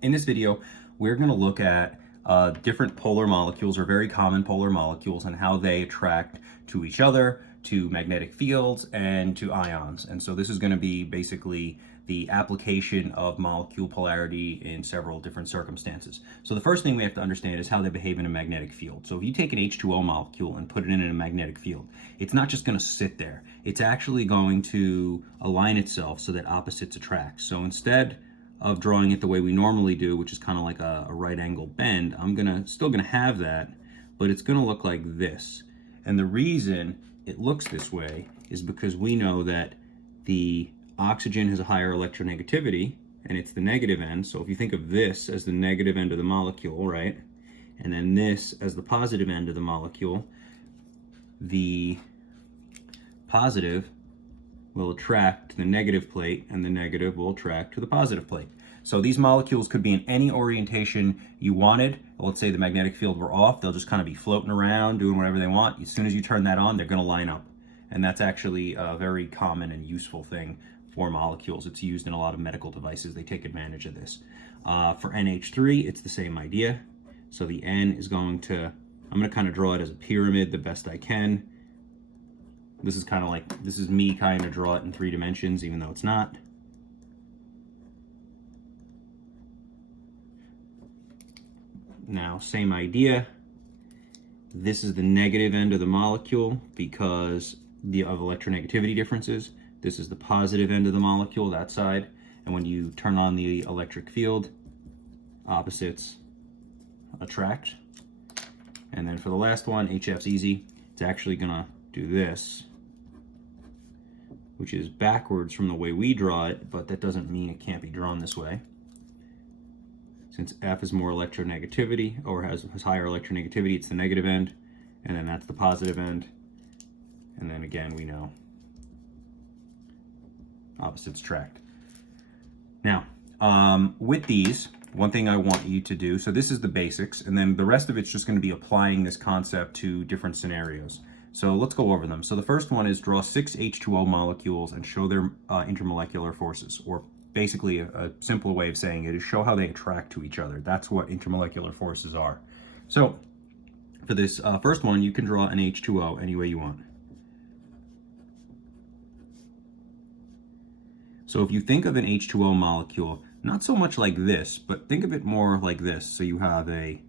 In this video, we're going to look at different polar molecules or very common polar molecules and how they attract to each other, to magnetic fields, and to ions. And so this is going to be basically the application of molecule polarity in several different circumstances. So the first thing we have to understand is how they behave in a magnetic field. So if you take an H2O molecule and put it in a magnetic field, it's not just going to sit there. It's actually going to align itself so that opposites attract. So instead of drawing it the way we normally do, which is kind of like a right angle bend, I'm still gonna have that, but it's gonna look like this. And the reason it looks this way is because we know that the oxygen has a higher electronegativity, and it's the negative end. So if you think of this as the negative end of the molecule, right, and then this as the positive end of the molecule, the positive will attract to the negative plate, and the negative will attract to the positive plate. So these molecules could be in any orientation you wanted. Let's say the magnetic field were off, they'll just kind of be floating around, doing whatever they want. As soon as you turn that on, they're going to line up. And that's actually a very common and useful thing for molecules. It's used in a lot of medical devices. They take advantage of this. For NH3, it's the same idea. So the N is I'm going to kind of draw it as a pyramid the best I can. This is me kind of draw it in 3 dimensions, even though it's not. Now, same idea. This is the negative end of the molecule because of electronegativity differences. This is the positive end of the molecule, that side. And when you turn on the electric field, opposites attract. And then for the last one, HF's easy. It's actually gonna do this, which is backwards from the way we draw it, but that doesn't mean it can't be drawn this way. Since F is more electronegativity, or has higher electronegativity, it's the negative end, and then that's the positive end. And then again, we know opposites attract. Now, with these, one thing I want you to do, so this is the basics, and then the rest of it's just going to be applying this concept to different scenarios. So let's go over them. So the first one is draw 6 H2O molecules and show their intermolecular forces, or basically a simpler way of saying it is show how they attract to each other. That's what intermolecular forces are. So for this first one, you can draw an H2O any way you want. So if you think of an H2O molecule, not so much like this, but think of it more like this. So you have a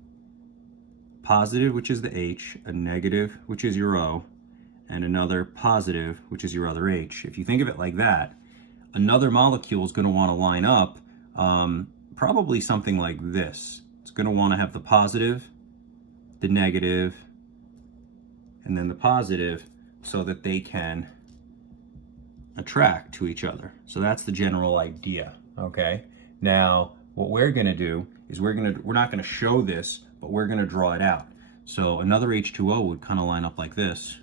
positive, which is the H, a negative, which is your O, and another positive, which is your other H. If you think of it like that, another molecule is going to want to line up probably something like this. It's going to want to have the positive, the negative, and then the positive so that they can attract to each other. So that's the general idea, okay? Now, what we're going to do is we're not going to show this, but we're going to draw it out. So another H2O would kind of line up like this.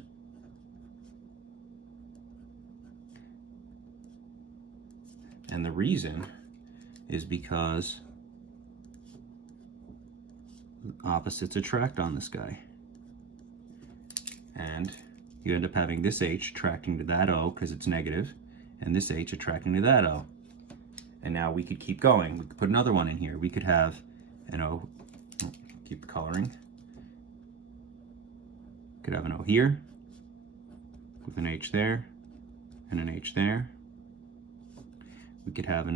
And the reason is because opposites attract on this guy. And you end up having this H attracting to that O because it's negative, and this H attracting to that O. And now we could keep going. We could put another one in here. We could have an O, keep the coloring. Could have an O here with an H there and an H there. We could have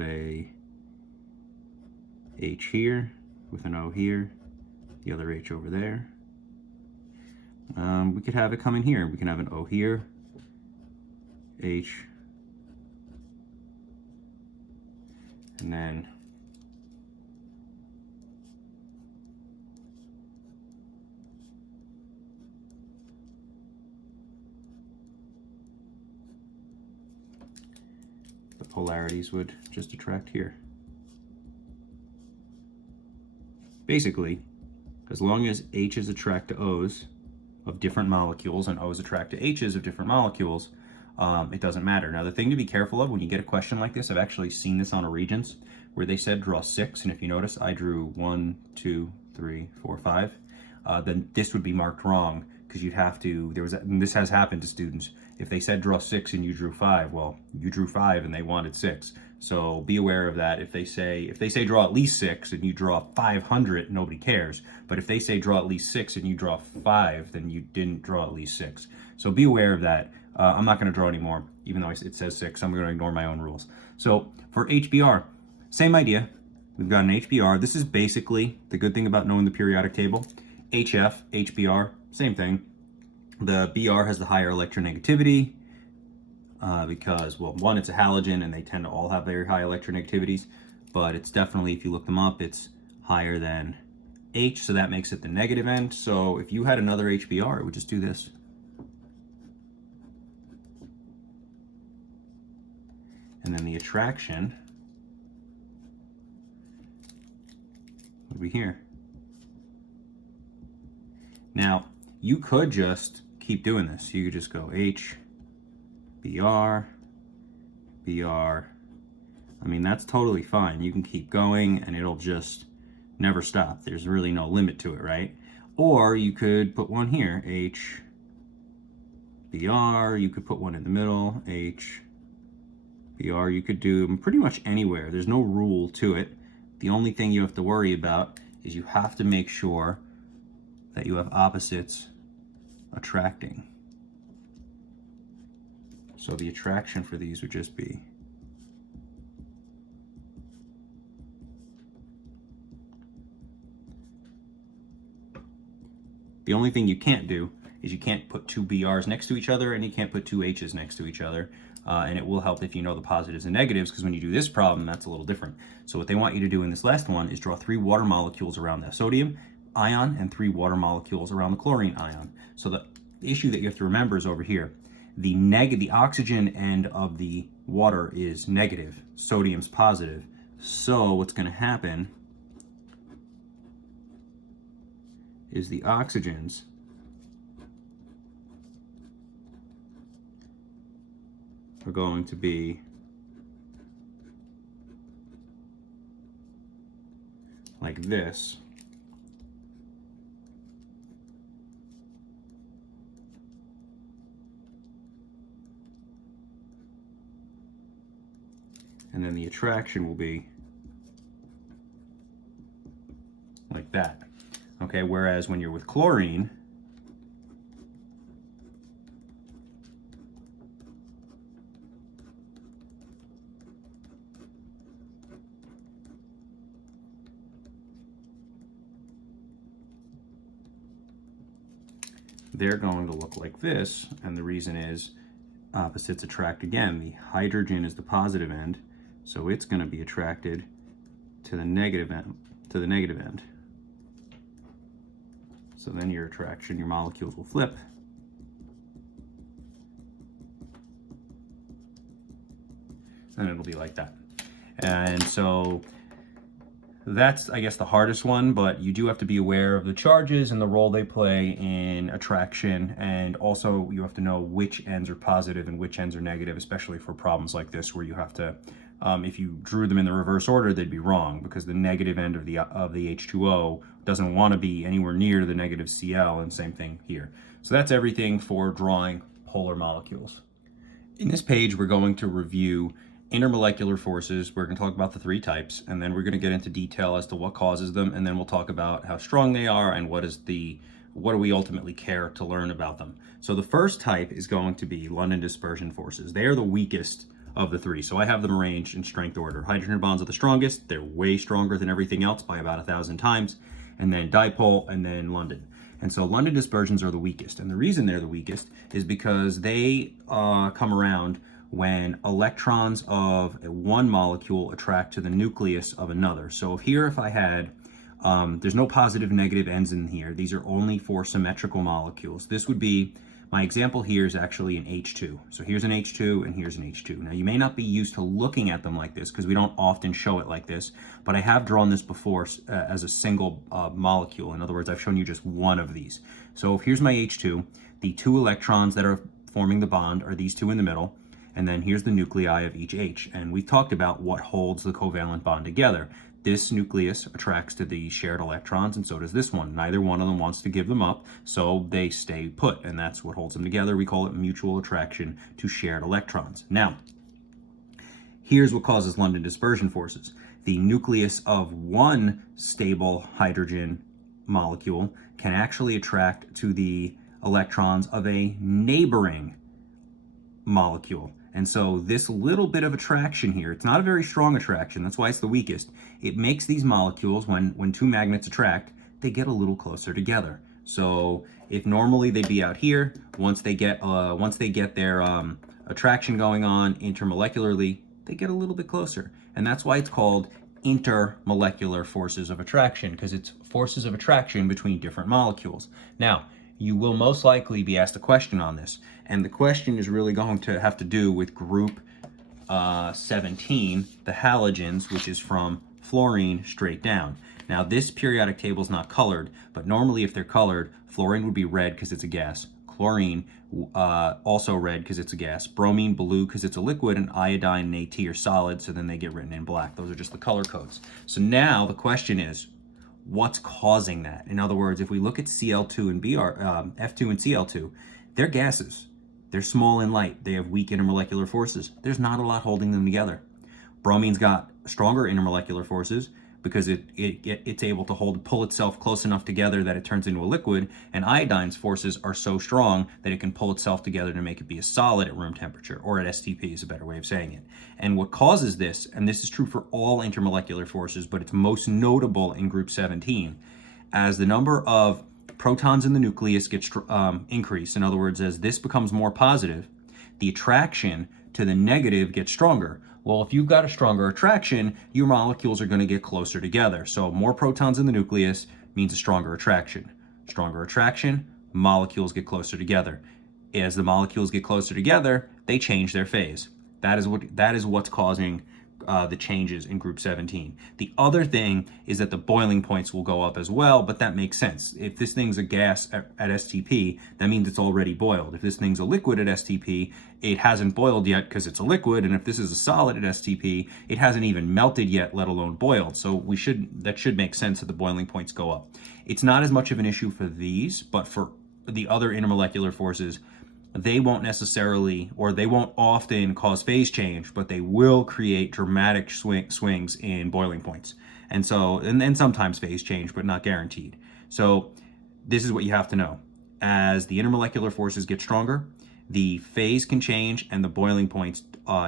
a H here with an O here, the other H over there. We could have it come in here. We can have an O here, H, and then the polarities would just attract here. Basically, as long as H's attract to O's of different molecules and O's attract to H's of different molecules, it doesn't matter. Now, the thing to be careful of when you get a question like this, I've actually seen this on a Regents where they said draw 6, and if you notice, I drew 1, 2, 3, 4, 5. Then this would be marked wrong because you'd have to, and this has happened to students, if they said draw 6 and you drew 5, well, you drew 5 and they wanted 6. So be aware of that. If they say draw at least 6 and you draw 500, nobody cares. But if they say draw at least 6 and you draw 5, then you didn't draw at least 6. So be aware of that. I'm not going to draw anymore, even though it says 6. I'm going to ignore my own rules. So for HBr, same idea. We've got an HBr. This is basically the good thing about knowing the periodic table. HF, HBr, same thing. The Br has the higher electronegativity because, well, one, it's a halogen and they tend to all have very high electronegativities, but it's definitely, if you look them up, it's higher than H, so that makes it the negative end. So if you had another HBr, it would just do this. And then the attraction would be here. Now, you could just keep doing this. You could just go H, Br, Br. I mean, that's totally fine. You can keep going and it'll just never stop. There's really no limit to it, right? Or you could put one here, H, Br. You could put one in the middle, H, Br. You could do them pretty much anywhere. There's no rule to it. The only thing you have to worry about is you have to make sure that you have opposites attracting. So the attraction for these would just be the only thing you can't do is you can't put two BRs next to each other and you can't put two H's next to each other. And it will help if you know the positives and negatives, because when you do this problem, that's a little different. So what they want you to do in this last one is draw 3 water molecules around the sodium ion and 3 water molecules around the chlorine ion. So the issue that you have to remember is over here. The oxygen end of the water is negative, sodium's positive. So what's going to happen is the oxygens are going to be like this. And then the attraction will be like that. Okay, whereas when you're with chlorine, they're going to look like this, and the reason is opposites attract again. The hydrogen is the positive end, so it's going to be attracted to the negative end. So then your attraction, your molecules will flip. And it'll be like that. And so that's, I guess, the hardest one, but you do have to be aware of the charges and the role they play in attraction. And also you have to know which ends are positive and which ends are negative, especially for problems like this where you have to, if you drew them in the reverse order, they'd be wrong, because the negative end of the H2O doesn't want to be anywhere near the negative Cl, and same thing here. So that's everything for drawing polar molecules. In this page, we're going to review intermolecular forces. We're going to talk about the 3 types, and then we're going to get into detail as to what causes them, and then we'll talk about how strong they are and what do we ultimately care to learn about them. So the first type is going to be London dispersion forces. They are the weakest of the 3. So I have them arranged in strength order. Hydrogen bonds are the strongest. They're way stronger than everything else by about 1,000 times. And then dipole, and then London. And so London dispersions are the weakest. And the reason they're the weakest is because they come around when electrons of one molecule attract to the nucleus of another. So if I had, there's no positive and negative ends in here. These are only for symmetrical molecules. This would be, my example here is actually an H2. So here's an H2 and here's an H2. Now you may not be used to looking at them like this because we don't often show it like this, but I have drawn this before as a single molecule. In other words, I've shown you just one of these. So if here's my H2, the 2 electrons that are forming the bond are these 2 in the middle, and then here's the nuclei of each H. And we talked about what holds the covalent bond together. This nucleus attracts to the shared electrons, and so does this one. Neither one of them wants to give them up, so they stay put, and that's what holds them together. We call it mutual attraction to shared electrons. Now, Here's what causes London dispersion forces. The nucleus of one stable hydrogen molecule can actually attract to the electrons of a neighboring molecule. And so this little bit of attraction here, it's not a very strong attraction, that's why it's the weakest. It makes these molecules, when two magnets attract, they get a little closer together. So if normally they'd be out here, once they get their attraction going on intermolecularly, they get a little bit closer. And that's why it's called intermolecular forces of attraction, because it's forces of attraction between different molecules. Now, you will most likely be asked a question on this, and the question is really going to have to do with group 17, the halogens, which is from fluorine straight down. Now, this periodic table is not colored, but normally if they're colored, fluorine would be red because it's a gas, chlorine also red because it's a gas, bromine blue because it's a liquid, and iodine and AT are solid, so then they get written in black. Those are just the color codes. So now the question is, what's causing that? In other words, if we look at Cl2 and F2 and Cl2, they're gases. They're small and light. They have weak intermolecular forces. There's not a lot holding them together. Bromine's got stronger intermolecular forces because it's able to pull itself close enough together that it turns into a liquid, and iodine's forces are so strong that it can pull itself together to make it be a solid at room temperature, or at STP is a better way of saying it. And what causes this, and this is true for all intermolecular forces, but it's most notable in group 17, as the number of protons in the nucleus gets increased, in other words, as this becomes more positive, the attraction to the negative gets stronger. Well, if you've got a stronger attraction, your molecules are going to get closer together. So more protons in the nucleus means a stronger attraction. Stronger attraction, molecules get closer together. As the molecules get closer together, they change their phase. That is what's causing the changes in group 17. The other thing is that the boiling points will go up as well, but that makes sense. If this thing's a gas at STP, that means it's already boiled. If this thing's a liquid at STP, it hasn't boiled yet because it's a liquid, and if this is a solid at STP, it hasn't even melted yet, let alone boiled. So that should make sense that the boiling points go up. It's not as much of an issue for these, but for the other intermolecular forces, they won't necessarily, or they won't often cause phase change, but they will create dramatic swings in boiling points. And so, and then sometimes phase change, but not guaranteed. So this is what you have to know. As the intermolecular forces get stronger, the phase can change and the boiling points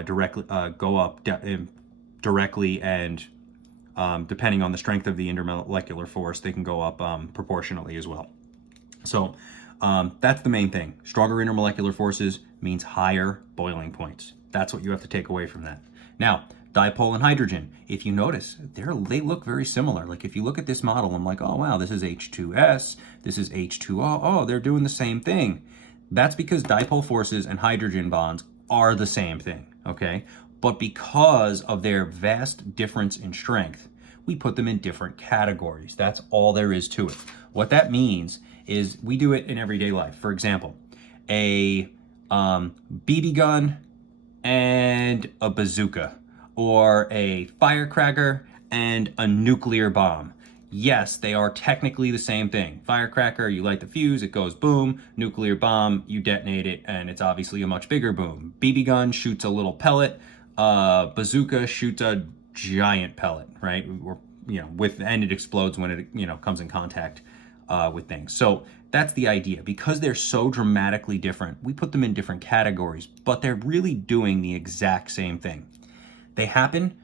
directly go up directly, and depending on the strength of the intermolecular force, they can go up proportionally as well. So that's the main thing. Stronger intermolecular forces means higher boiling points. That's what you have to take away from that. Now, dipole and hydrogen, if you notice, they look very similar. Like if you look at this model, I'm like, oh wow, this is H2S, this is H2O, oh, they're doing the same thing. That's because dipole forces and hydrogen bonds are the same thing, okay? But because of their vast difference in strength, we put them in different categories. That's all there is to it. What that means is we do it in everyday life. For example, a BB gun and a bazooka, or a firecracker and a nuclear bomb. Yes, they are technically the same thing. Firecracker, you light the fuse, it goes boom. Nuclear bomb, you detonate it, and it's obviously a much bigger boom. BB gun shoots a little pellet. Bazooka shoots a giant pellet, right? Or, and it explodes when it, comes in contact with things. So that's the idea. Because they're so dramatically different, we put them in different categories, but they're really doing the exact same thing. They happen,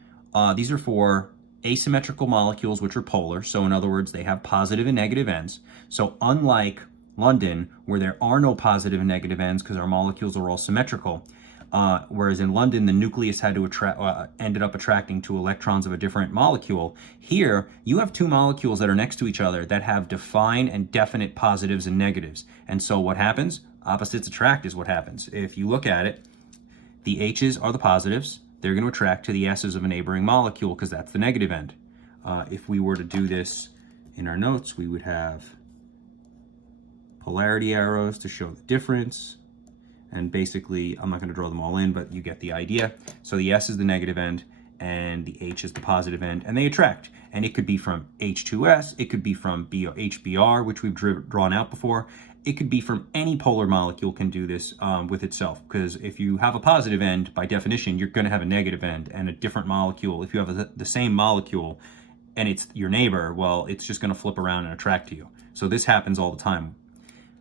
these are for asymmetrical molecules, which are polar. So in other words, they have positive and negative ends. So unlike London, where there are no positive and negative ends because our molecules are all symmetrical, whereas in London, the nucleus had to ended up attracting to electrons of a different molecule. Here, you have two molecules that are next to each other that have defined and definite positives and negatives. And so what happens? Opposites attract is what happens. If you look at it, the H's are the positives. They're going to attract to the S's of a neighboring molecule because that's the negative end. If we were to do this in our notes, we would have polarity arrows to show the difference. And basically, I'm not going to draw them all in, but you get the idea. So the S is the negative end, and the H is the positive end, and they attract. And it could be from H2S, it could be from HBr, which we've drawn out before. It could be from any polar molecule can do this with itself, because if you have a positive end, by definition, you're going to have a negative end, and a different molecule, if you have the same molecule and it's your neighbor, well, it's just going to flip around and attract to you. So this happens all the time.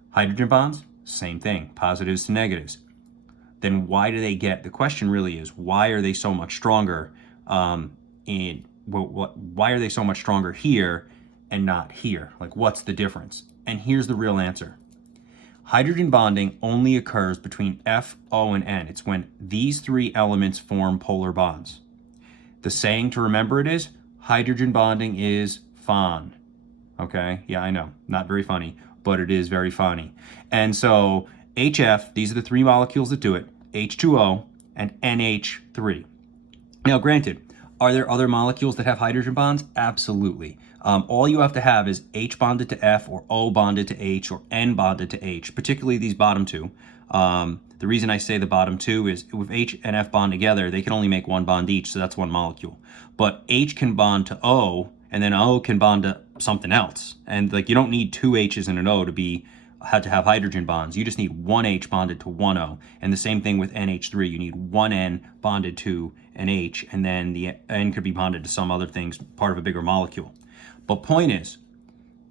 Hydrogen bonds, same thing, positives to negatives. Then why do they get, the question really is, why are they so much stronger why are they so much stronger here and not here? Like, what's the difference? And here's the real answer. Hydrogen bonding only occurs between F, O, and N. It's when these three elements form polar bonds. The saying to remember it is, hydrogen bonding is fun. Okay, yeah, I know, not very funny, but it is very funny. And so HF, these are the three molecules that do it, H2O and NH3. Now, granted, are there other molecules that have hydrogen bonds? Absolutely. All you have to have is H bonded to F, or O bonded to H, or N bonded to H, particularly these bottom two. The reason I say the bottom two is with H and F bond together, they can only make one bond each, so that's one molecule. But H can bond to O, and then O can bond to something else. And like, you don't need two H's and an O to have hydrogen bonds. You just need one H bonded to one O. And the same thing with NH3. You need one N bonded to an H, and then the N could be bonded to some other things, part of a bigger molecule. But point is,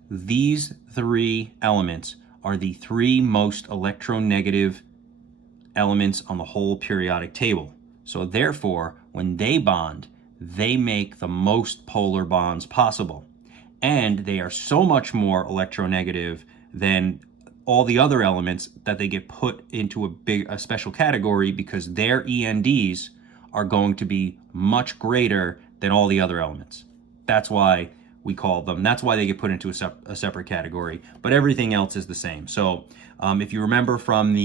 these three elements are the three most electronegative elements on the whole periodic table. So therefore, when they bond, they make the most polar bonds possible. And they are so much more electronegative than all the other elements that they get put into a special category, because their ENDs are going to be much greater than all the other elements. That's why we call them, that's why they get put into a separate category, but everything else is the same. So if you remember from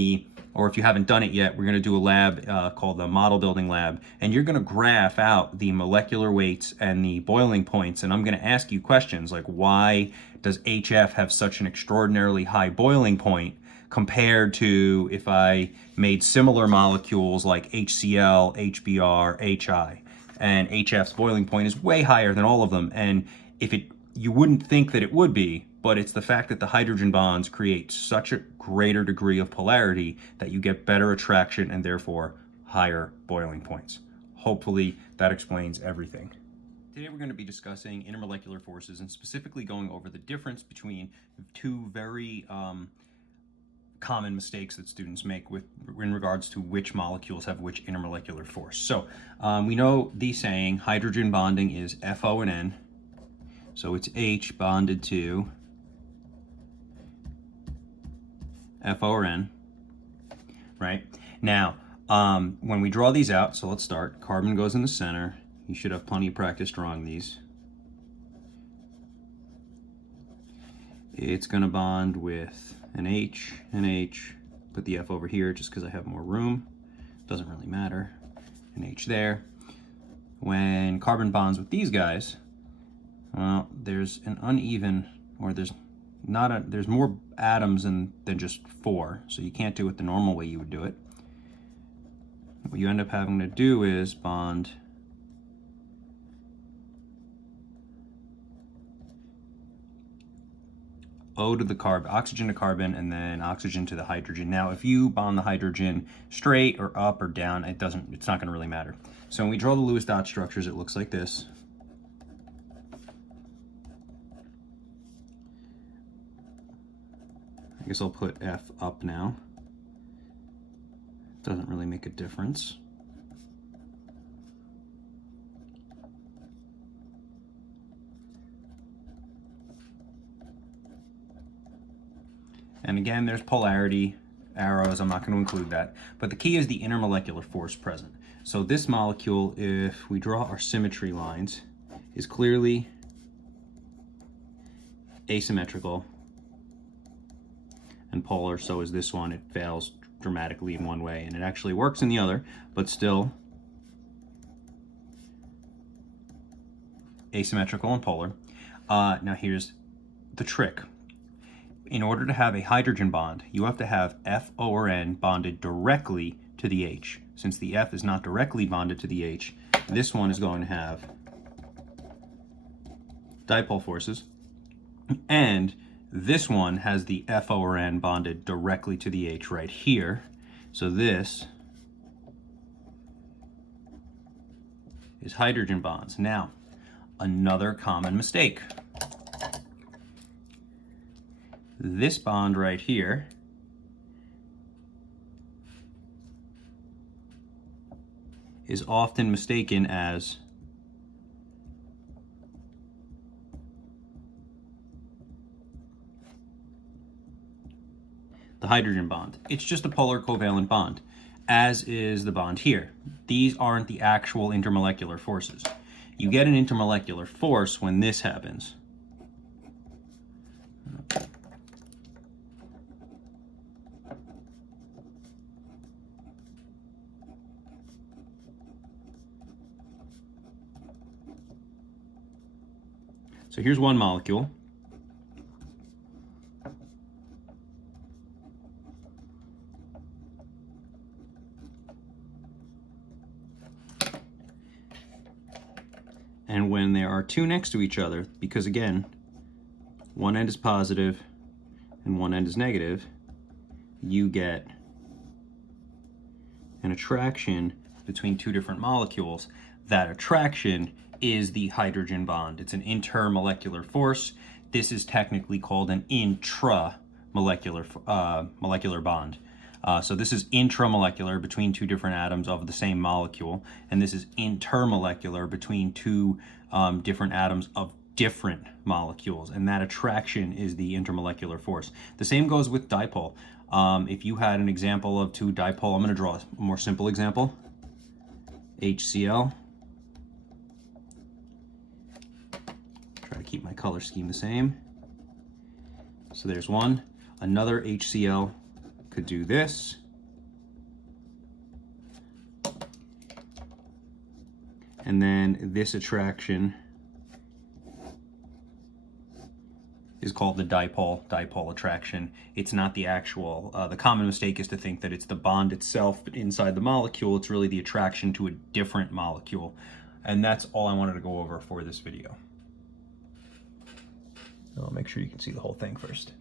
or if you haven't done it yet, we're going to do a lab called the model building lab, and you're going to graph out the molecular weights and the boiling points, and I'm going to ask you questions like, why does HF have such an extraordinarily high boiling point compared to if I made similar molecules like HCl, HBr, HI? And HF's boiling point is way higher than all of them, and you wouldn't think that it would be, but it's the fact that the hydrogen bonds create such a greater degree of polarity that you get better attraction and therefore higher boiling points. Hopefully that explains everything. Today we're going to be discussing intermolecular forces, and specifically going over the difference between two very common mistakes that students make in regards to which molecules have which intermolecular force. So we know the saying, hydrogen bonding is FO and N. So it's H bonded to FO or N, right? Now, when we draw these out, so let's start. Carbon goes in the center. You should have plenty of practice drawing these. It's going to bond with an H, put the F over here just because I have more room. Doesn't really matter. An H there. When carbon bonds with these guys, well, there's an uneven, or there's more atoms than just 4, so you can't do it the normal way you would do it. What you end up having to do is bond O to the oxygen to carbon, and then oxygen to the hydrogen. Now, if you bond the hydrogen straight or up or down, it's not going to really matter. So when we draw the Lewis dot structures, it looks like this. I guess I'll put F up now. Doesn't really make a difference. And again, there's polarity arrows. I'm not going to include that. But the key is the intermolecular force present. So this molecule, if we draw our symmetry lines, is clearly asymmetrical and polar. So is this one. It fails dramatically in one way, and it actually works in the other, but still asymmetrical and polar. Now here's the trick. In order to have a hydrogen bond, you have to have F, O, or N bonded directly to the H. Since the F is not directly bonded to the H, This one is going to have dipole forces, and this one has the F over N bonded directly to the H right here. So this is hydrogen bonds. Now, another common mistake. This bond right here is often mistaken as the hydrogen bond. It's just a polar covalent bond, as is the bond here. These aren't the actual intermolecular forces. You get an intermolecular force when this happens. So here's one molecule. And when there are two next to each other, because again, one end is positive and one end is negative, you get an attraction between two different molecules. That attraction is the hydrogen bond. It's an intermolecular force. This is technically called an intramolecular molecular bond. So this is intramolecular between two different atoms of the same molecule, and this is intermolecular between two different atoms of different molecules, and that attraction is the intermolecular force. The same goes with dipole. If you had an example of two dipole, I'm going to draw a more simple example. HCl. Try to keep my color scheme the same. So there's one. Another HCl could do this. And then this attraction is called the dipole attraction. It's not the actual, the common mistake is to think that it's the bond itself inside the molecule. It's really the attraction to a different molecule. And that's all I wanted to go over for this video. I'll make sure you can see the whole thing first.